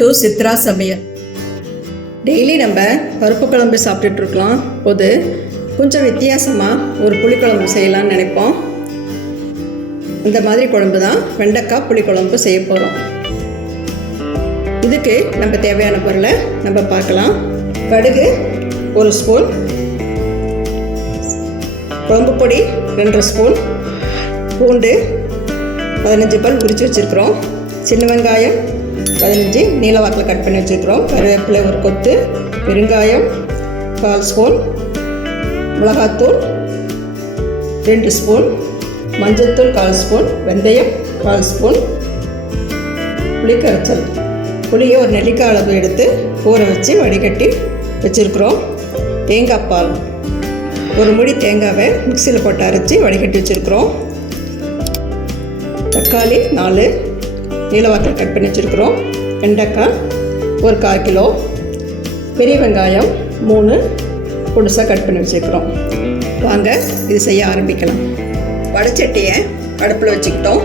To Chitra சமையல். Daily நம்ம பருப்பு குழம்பு சாப்பிட்டுட்டு இருக்கலாம் போது கொஞ்சம் வித்தியாசமாக ஒரு புளிக்குழம்பு செய்யலாம்னு நினைப்போம். இந்த மாதிரி குழம்பு தான் வெண்டைக்காய் புளிக்குழம்பு செய்ய போகிறோம். இதுக்கு நம்ம தேவையான பொருளை நம்ம பார்க்கலாம். கடுகு 1 ஸ்பூன், குழம்பு பொடி 2 ஸ்பூன், பூண்டு 15 பல் உரித்து வச்சுருக்கிறோம், சின்ன வெங்காயம் 15 நீல வாக்கில் கட் பண்ணி வச்சுருக்கிறோம், கருவேப்பிலை 1 கொத்து, பெருங்காயம் 1/4 ஸ்பூன், மிளகாத்தூள் 2 ஸ்பூன், மஞ்சள்தூள் 1/4 ஸ்பூன், வெந்தயம் 1/4 ஸ்பூன், புளி கரைச்சல். புளியை ஒரு நெல்லிக்காய் அளவு எடுத்து ஊற வச்சு வடிகட்டி வச்சுருக்கிறோம். தேங்காய் பால் 1 முடி தேங்காவை மிக்சியில் போட்டு அரைச்சி வடிகட்டி வச்சுருக்கிறோம். தக்காளி 4 நீல வாக்கில் கட் பண்ணி வச்சுருக்கிறோம். வெண்டைக்காய் 1/4 கிலோ, பெரிய வெங்காயம் 3 பொடிசாக கட் பண்ணி வச்சுருக்கிறோம். வாங்க இது செய்ய ஆரம்பிக்கலாம். வடைச்சட்டியை அடுப்பில் வச்சுக்கிட்டோம்.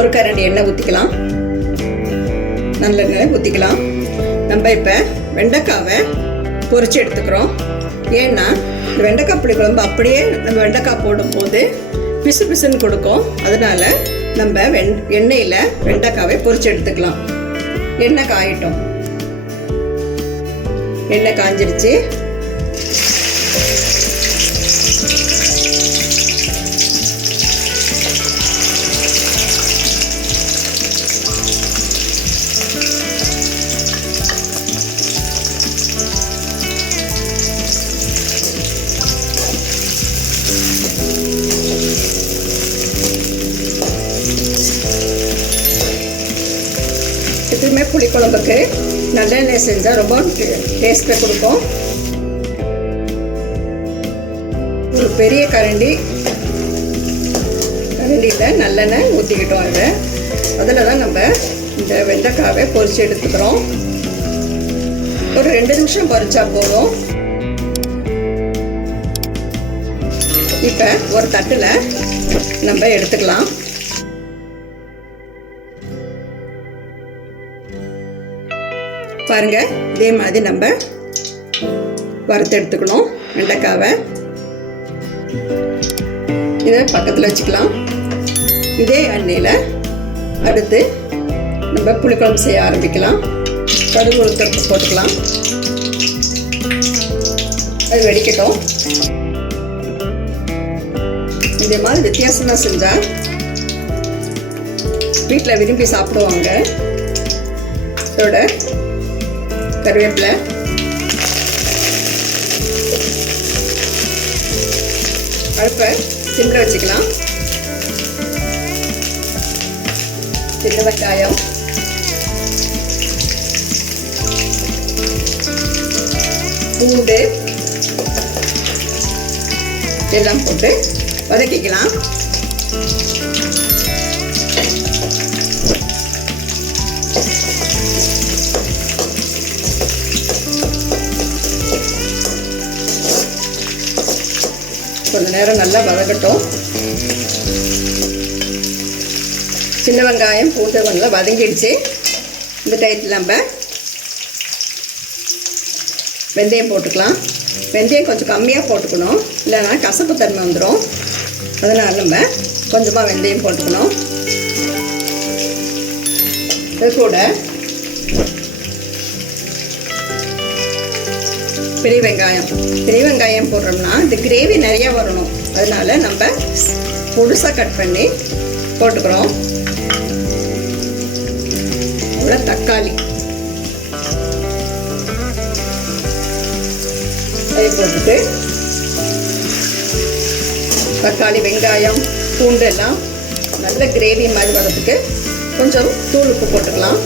1 கரண்டி எண்ணெய் ஊற்றிக்கலாம், நல்லெண்ணெய் ஊற்றிக்கலாம். நம்ம இப்போ வெண்டைக்காவை பொரித்து எடுத்துக்கிறோம். ஏன்னா இந்த வெண்டைக்காய் புளிக்குழம்பு அப்படியே நம்ம வெண்டைக்காய் போடும்போது பிசு பிசுன்னு கொடுக்கும். அதனால் நம்ம எண்ணெயில் வெண்டைக்காவை பொரித்து எடுத்துக்கலாம். எண்ணெய் காயட்டும். எண்ணெய் காஞ்சிருச்சு. எப்பவுமே புளிக்குழம்புக்கு நல்லெண்ணெய் செஞ்சால் ரொம்ப டேஸ்ட்டை கொடுக்கும். ஒரு பெரிய கரண்டியில் நல்லெண்ணெய் ஊற்றிக்கிட்டோம். அதில் தான் நம்ம இந்த வெண்டைக்காவை பொரித்து எடுத்துக்கிறோம். ஒரு 2 நிமிஷம் பொரிச்சா போதும். இப்போ ஒரு தட்டில் நம்ம எடுத்துக்கலாம். பாருங்க, இதே மாதிரி நம்ம வறுத்து எடுத்துக்கணும் வெண்டைக்காவை. இதை பக்கத்தில் வச்சுக்கலாம். இதே எண்ணெயில் அடுத்து நம்ம புளிக்குழம்பு செய்ய ஆரம்பிக்கலாம். கடுகு உளுத்தம்பருப்பு போட்டுக்கலாம். அது வெடிக்கட்டும். இந்த மாதிரி வித்தியாசமாக செஞ்சால் வீட்டில் விரும்பி சாப்பிடுவாங்க. இதோட கருவேப்பிலை, அடுப்பை சிம்மில் வச்சுக்கலாம். சின்ன வெங்காயம், பூண்டு எல்லாம் போட்டு வதக்கிக்கலாம். கொஞ்ச நேரம் நல்லா வதக்கட்டும். சின்ன வெங்காயம் பூண்டு கொஞ்சம் வதங்கிடுச்சு. இந்த டயத்தில் நம்ம வெந்தயம் போட்டுக்கலாம். வெந்தயம் கொஞ்சம் கம்மியாக போட்டுக்கணும், இல்லைன்னா கசப்பு தன்மை வந்துடும். அதனால் நம்ம கொஞ்சமாக வெந்தயம் போட்டுக்கணும். இது கூட பெரிய வெங்காயம் போடுறோம்னா இந்த கிரேவி நிறையா வரணும். அதனால நம்ம பொடுசாக கட் பண்ணி போட்டுக்கிறோம். அப்புறம் தக்காளி அதை போட்டுட்டு தக்காளி வெங்காயம் பூண்டு எல்லாம் நல்ல கிரேவி மாதிரி வரதுக்கு கொஞ்சம் தூள் உப்பு போட்டுக்கலாம்.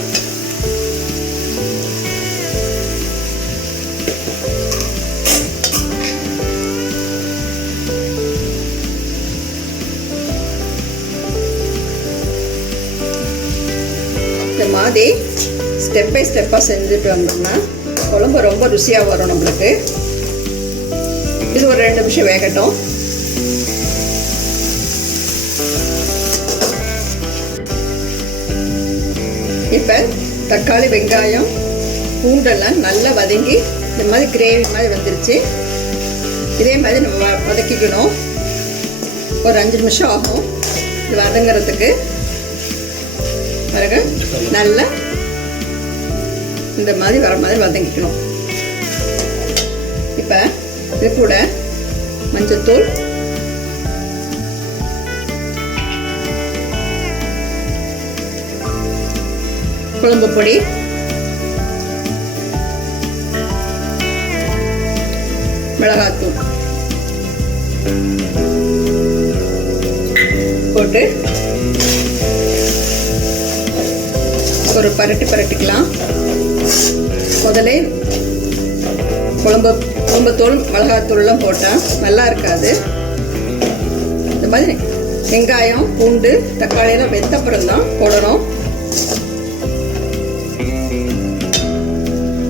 இந்த மாதிரி ஸ்டெப் பை ஸ்டெப்பாக செஞ்சுட்டு வந்தோம்னா குழம்பு ரொம்ப ருசியாக வரும் நம்மளுக்கு. இது ஒரு 2 நிமிஷம் வேகட்டும். இப்போ தக்காளி வெங்காயம் பூண்டெல்லாம் நல்லா வதங்கி இந்த மாதிரி கிரேவி மாதிரி வந்துருச்சு. இதே மாதிரி நம்ம வதக்கிக்கணும். ஒரு 5 நிமிஷம் ஆகும் இது வதங்கிறதுக்கு. பிறகு நல்லா இந்த மாதிரி வர மாதிரி வதங்கிக்கணும். இப்போ இது கூட மஞ்சள்தூள், குழம்பு பொடி, மிளகாத்தூள் போட்டு ஒரு பரட்டிக்கலாம். முதல்ல குழம்புத்தூள் மிளகாத்தூள்லாம் போட்டால் நல்லா இருக்காது. இந்த மாதிரி வெங்காயம் பூண்டு தக்காளியெல்லாம் வெந்தப்புறம் தான் போடணும்.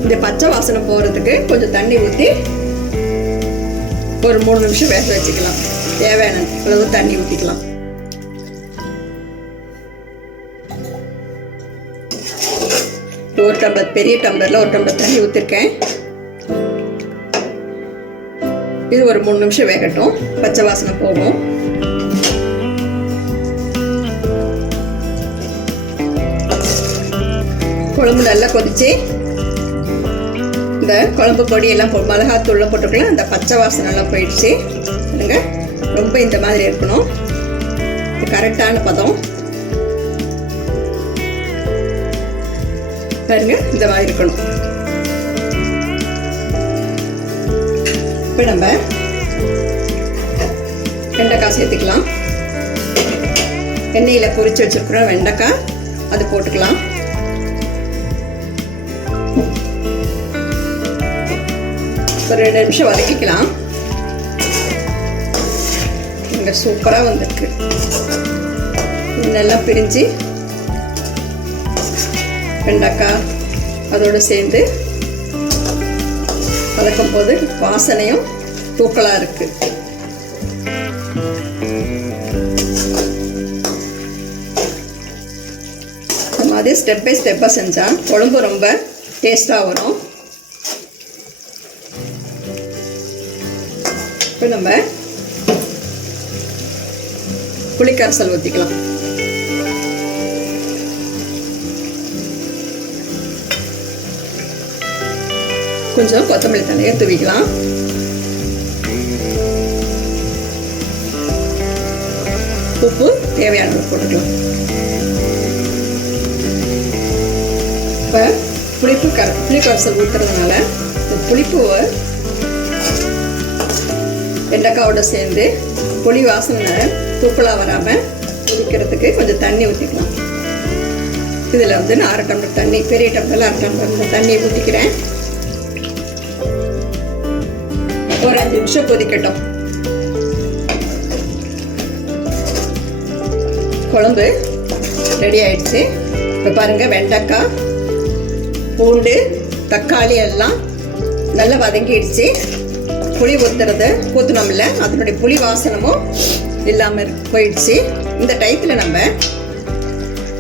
இந்த பச்சை வாசனை போகிறதுக்கு கொஞ்சம் தண்ணி ஊற்றி ஒரு 3 நிமிஷம் வேக வச்சுக்கலாம். தேவையான அளவு தண்ணி ஊற்றிக்கலாம். ஒரு டம்ளர் பெரிய டம்ளரில் 1 டம்ளர் தண்ணி ஊற்றிருக்கேன். இது ஒரு 3 நிமிஷம் வேகட்டும், பச்சை வாசனை போகும். குழம்பு நல்லா கொதிச்சு இந்த குழம்பு பொடியெல்லாம் மிளகாத்தூள்லாம் போட்டுக்கலாம். அந்த பச்சை வாசனைலாம் போயிடுச்சு. ரொம்ப இந்த மாதிரி இருக்கணும். இது கரெக்டான பதம் பாருங்க. இந்த மாதிரி இருக்கணும். இப்போ நம்ம வெண்டைக்காய் சேர்த்துக்கலாம். எண்ணெயில் பொரிச்சு வச்சிருக்கிறோம் வெண்டைக்காய், அது போட்டுக்கலாம். ஒரு 2 நிமிஷம் வதக்கிக்கலாம். இங்கே சூப்பராக வந்திருக்கு. நல்லா பிரிஞ்சு வெண்டைக்காய் அதோடு சேர்ந்து வதக்கும் போது வாசனையும் தூக்கலாக இருக்கு. இந்த மாதிரி ஸ்டெப் பை ஸ்டெப்பாக செஞ்சால் குழம்பு ரொம்ப டேஸ்டாக வரும். இப்போ நம்ம புளிக்கரைசல் ஊற்றிக்கலாம். கொஞ்சம் கொத்தமல்லி தழையை தூவிக்கலாம். உப்பு தேவையான அளவு போட்டுக்கலாம். இப்போ புளிக்கரைசல் ஊற்றுறதுனால இந்த புளிப்பு வெண்டைக்காயோட சேர்ந்து புளி வாசனை தூக்கலாக வராமல் கொதிக்கிறதுக்கு கொஞ்சம் தண்ணி ஊற்றிக்கலாம். இதில் நான் 1/2 டம்ளர் தண்ணி, பெரிய டம்ளரில் 1/2 டம்ளர் தண்ணி ஊற்றிக்கிறேன். ஒரு 5 நிமிஷம் கொதிக்கட்டும். குழம்பு ரெடி ஆயிடுச்சு. இப்போ பாருங்கள், வெண்டைக்காய் பூண்டு தக்காளி எல்லாம் நல்லா வதங்கிடுச்சு. புளி ஊற்றுனோம்ல, அதனுடைய புளி வாசனமும் இல்லாமல் போயிடுச்சு. இந்த டைத்தில் நம்ம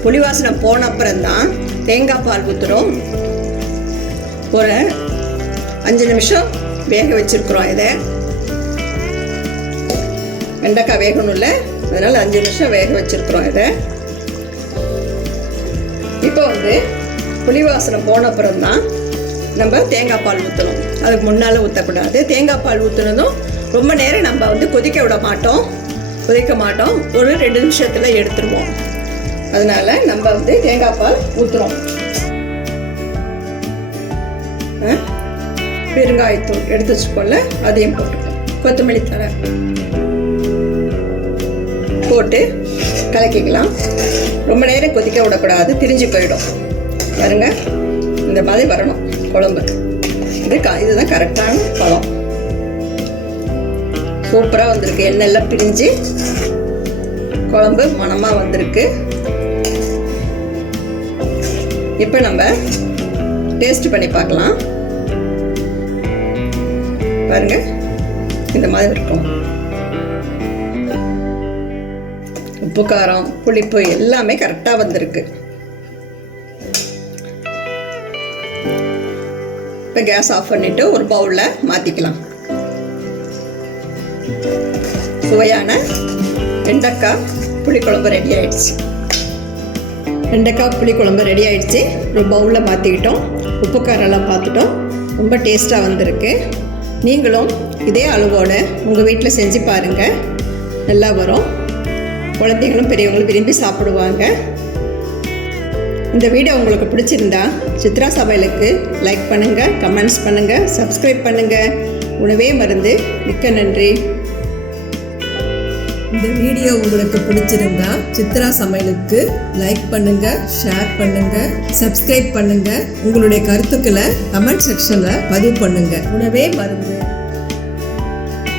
புளி வாசனை போன அப்புறம்தான் தேங்காய் பால் ஊற்றுறோம். ஒரு 5 நிமிஷம் வேக வச்சுருக்குறோம். இதை வெண்டைக்காய் வேகணும்ல, அதனால் 5 நிமிஷம் வேக வச்சுருக்குறோம். இதை இப்போ புளி வாசனை போன அப்புறம்தான் நம்ம தேங்காய் பால் ஊற்றணும். அதுக்கு முன்னால் ஊற்றக்கூடாது. தேங்காய் பால் ஊற்றுனதும் ரொம்ப நேரம் நம்ம கொதிக்க மாட்டோம். ஒரு 2 நிமிஷத்தில் எடுத்துருவோம். அதனால் நம்ம தேங்காய் பால் ஊற்றுறோம். பெருங்காயத்தூள் எடுத்து வச்சுக்கோல, அதையும் போட்டுக்கலாம். கொத்தமல்லி தழை போட்டு கலக்கிக்கலாம். ரொம்ப நேரம் கொதிக்க விடக்கூடாது, திரிஞ்சு போயிடும். பாருங்க, இந்த மாதிரி வரணும் குழம்பு. இதுதான் கரெக்டான பழம். சூப்பராக வந்திருக்கு. எண்ணெயெல்லாம் பிரிஞ்சு குழம்பு மணமாக வந்திருக்கு. இப்போ நம்ம டேஸ்ட் பண்ணி பார்க்கலாம். பாருங்க, இந்த மாதிரி இருக்கும். உப்பு காரம் புளிப்பு எல்லாமே கரெக்டாக வந்திருக்கு. இப்போ கேஸ் ஆஃப் பண்ணிவிட்டு ஒரு பவுலில் மாற்றிக்கலாம். சுவையான வெண்டைக்காய் புளிக்குழம்பு ரெடி ஆயிடுச்சு. வெண்டைக்காய் புளிக்குழம்பு ரெடி ஆயிடுச்சு. ஒரு பவுலில் மாற்றிக்கிட்டோம். உப்பு காரெல்லாம் பார்த்துட்டோம். ரொம்ப டேஸ்ட்டாக வந்திருக்கு. நீங்களும் இதே அளவோடு உங்கள் வீட்டில் செஞ்சு பாருங்கள். நல்லா வரும். குழந்தைங்களும் பெரியவங்களும் விரும்பி சாப்பிடுவாங்க. இந்த வீடியோ உங்களுக்கு பிடிச்சிருந்தா சித்ரா சமையலுக்கு லைக் பண்ணுங்கள், கமெண்ட்ஸ் பண்ணுங்கள், சப்ஸ்கிரைப் பண்ணுங்கள். உணவே மருந்து. மிக்க நன்றி. இந்த வீடியோ உங்களுக்கு பிடிச்சிருந்தா சித்ரா சமையலுக்கு லைக் பண்ணுங்க, ஷேர் பண்ணுங்க, சப்ஸ்கிரைப் பண்ணுங்க. உங்களுடைய கருத்துக்களை கமெண்ட் செக்ஷன்ல பதிவு பண்ணுங்க. உணவே மருந்து.